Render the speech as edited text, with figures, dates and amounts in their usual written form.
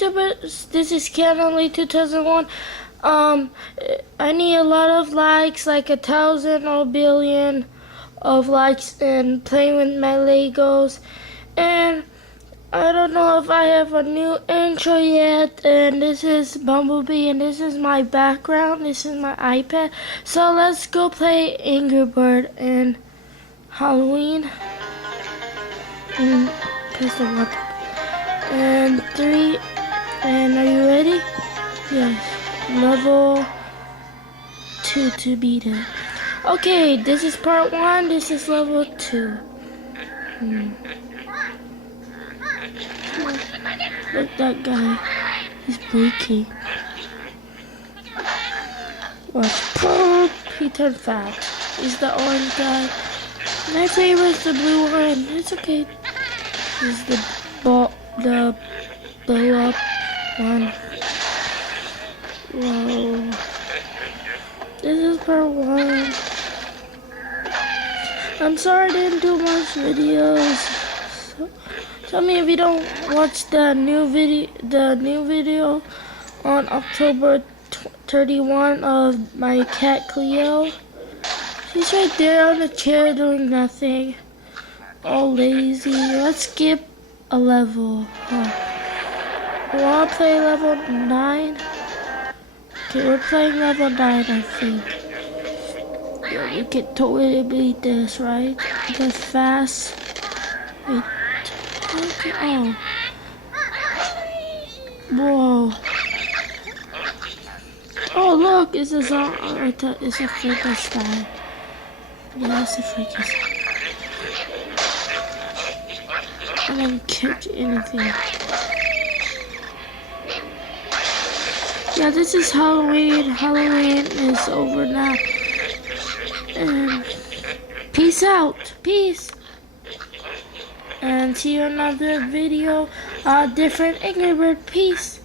YouTubers? This is Canonly 2001. I need a lot of likes, like 1,000 or billion of likes, and playing with my Legos. And I don't know if I have a new intro yet. And this is Bumblebee, and this is my background. This is my iPad. So let's go play Angry Bird and Halloween. And press the button. And 3. And are you ready? Yes. Level 2 to beat it. Okay, this is part 1. This is level 2. Look, that guy. He's breaking. Watch. Pop. He turned fat. He's the orange guy. My favorite is the blue one. It's okay. He's the blow up one. Whoa. This is part 1. I'm sorry I didn't do much videos. So, tell me if you don't watch the new video on October 31 of my cat Cleo. She's right there on the chair doing nothing. All lazy. Let's skip a level. I want to play level 9. Okay, we're playing level 9, I think. Yeah, we can totally beat this, right? Because fast. Wait. Okay. Oh. Whoa. Oh, look! It's a zombie. It's a Frankenstein. Yeah, it's a Frankenstein. I didn't catch anything. Yeah, this is Halloween. Halloween is over now. And peace out. Peace. And see you in another video. Different Angry Bird. Peace.